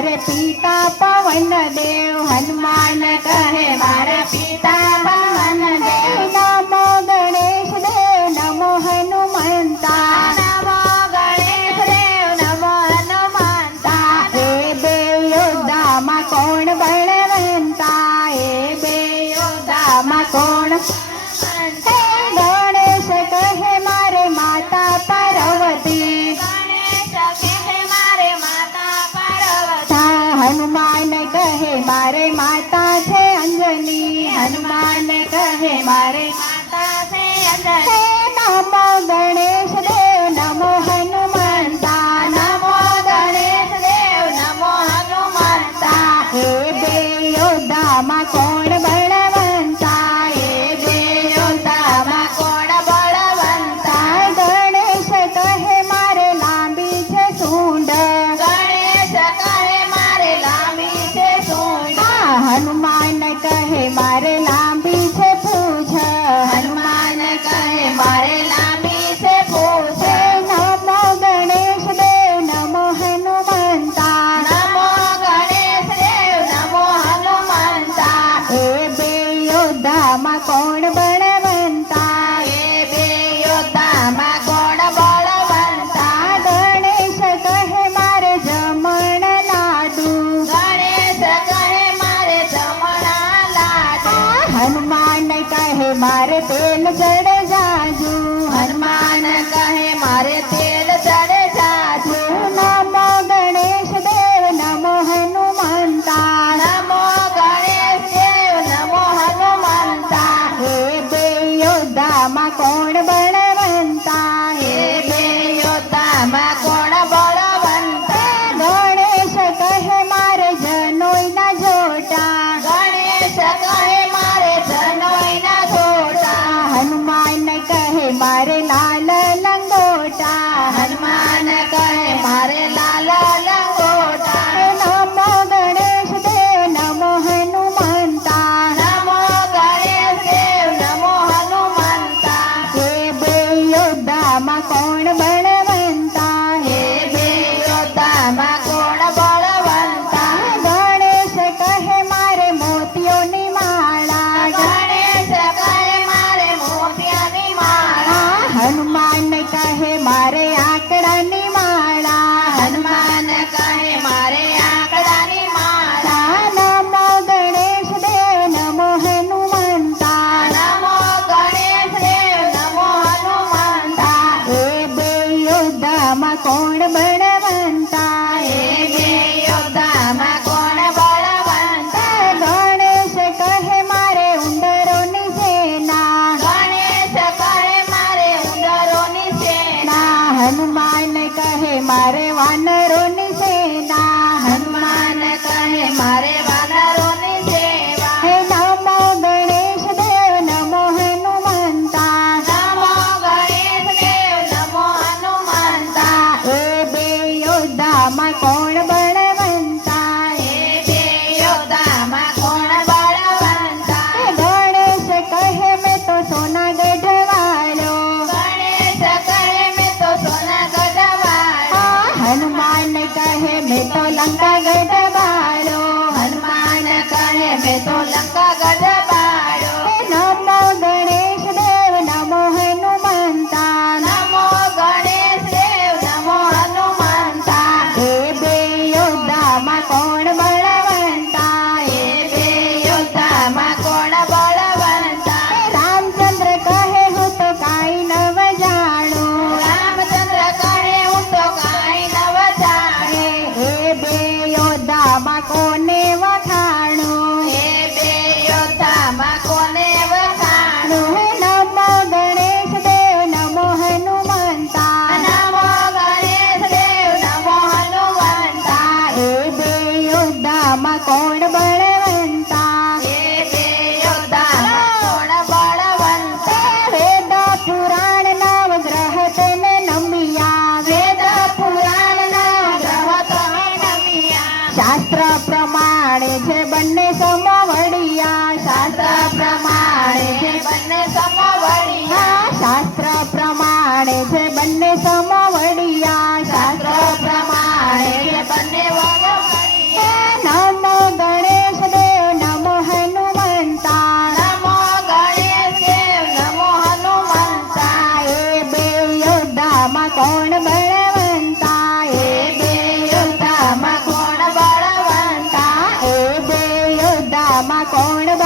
મારે પિતા પવન દેવ, હનુમાન કહે મારા પિતા પવન દેવ. નમો ગણેશ દેવ નમો હનુમંતા, નમો ગણેશ દેવ નમો હનુમંતા. એ બે યોદ્ધામાં કોણ બળવંતા, એ બે યોદ્ધામાં કોણ. ગણેશ કહે મારે માતા પાર્વતી, હનુમાન કહે મારે માતા છે અંજની, હનુમાન કહે મારે માતા છે અંજની. નમો ગણેશ દેવ નમો હનુમંતા, નમો ગણેશ દેવ નમો હનુમંતા. એ બે યોદ્ધામાં કોણ બળવંતા, એ બે યોદ્ધામાં કોણ બળવંતા. ગણેશ કહે મારે લાંબી છે સૂંઢ, હનુમાન કહે મારે લાંબી છે પૂંછ, હનુમાન કહે મારે લાંબી છે પૂંછ. નમો ગણેશ દેવ નમો હનુમંતા, નમો ગણેશ દેવ નમો હનુમંતા. એ બે યોદ્ધામાં કોણ બળવંતા, એ બે યોદ્ધામાં કોણ બળવંતા. ગણેશ કહે મારે જમણ લાડુ, હનુમાન કહે મારે તેલ ચડે જાજુ, હનુમાન કહે મારે તેલ ચડે જાજુ. નમો ગણેશ દેવ નમો હનુમંતા, નમો ગણેશ દેવ નમો હનુમંતા. એ બે યોદ્ધામાં કોણ બળવંતા, એ બે યોદ્ધામાં કોણ બળવંતા. ગણેશ કહે મારે જનોઈના જોટા, ગણેશ કહે મારે જનોઈના જોટા. હનુમાન કહે મારે લાલ લંગોટા, હનુમાન કહે મારે લાલ લંગોટા. નમો ગણેશ દેવ નમો હનુમંતા, નમો ગણેશ દેવ નમો હનુમંતા. એ બે યોદ્ધામાં કોણ બળવંતા, એ બે યોદ્ધામાં કોણ બળવંતા. ગણેશ કહે મારે મોતીઓની માળા, ગણેશ કહે મારે મોતિયાની માળા. હનુમાન કહે મારે આંકડાની માળા, હનુમાન કહે મારે આંકડાની માળા. નમો ગણેશ દેવ નમો હનુમંતા, નમો ગણેશ દેવ નમો હનુમંતા. એ બે યોદ્ધામાં કોણ બળવંતા, એ બે યોદ્ધામાં કોણ બળવંતા. ગણેશ કહે મારે ઉંદરોની સેના, ગણેશ કહે મારે ઉંદરોની સેના. હનુમાન કહે મારે વાનરોની સેના, હનુમાન કહે મારે વાનરોની સેવા. હે નમો ગણેશ દેવ નમો હનુમંતા, નમો ગણેશ દેવ નમો હનુમંતા. એ બે યોદ્ધામાં કોણ બળવંતા, એ બે યોદ્ધામાં કોણ બળવંતા. ગણેશ કહે મેં તો સોના ગઢવાળો, ગણેશ કહે મેં તો સોના ગઢવાળો. હનુમાન કહે મેં તો લંકા ગઢવાળો, હનુમાન કહે મેં તો લંકા ગઢવાળો. નમો ગણેશ દેવ નમો હનુમંતા, નમો ગણેશ દેવ નમો હનુમંતા. એ બે યોદ્ધામાં કોણ બળવંતા, એ બે યોદ્ધામાં કોણ બળવંતા. રામચંદ્ર કહે હું તો કાંઈ નવ જાણું, રામચંદ્ર કહે હું તો કાંઈ નવ જાણે. એ બે યોદ્ધામાં કોને વખાણું, એ બે યોદ્ધામાં કોને વખાણું. નમો ગણેશ દેવ નમો હનુમંતા, નમો ગણેશ દેવ નમો હનુમંતા. એ બે યોદ્ધામાં કોણ બળવંતા, એ બે યોદ્ધામાં કોણ બળવંતા. વેદ પુરાણ નવગ્રહ તેને નમ્યા, વેદ પુરાણ નવગ્રહ તેને નમ્યા. શાસ્ત્ર પ્રમાણે છે બંને સમવડિયા, શાસ્ત્ર પ્રમાણે છે બંને સમવડિયા. શાસ્ત્ર પ્રમાણે છે બંને સમવડિયા, શાસ્ત્ર પ્રમાણે છે બંને વગવડિયા. કોણ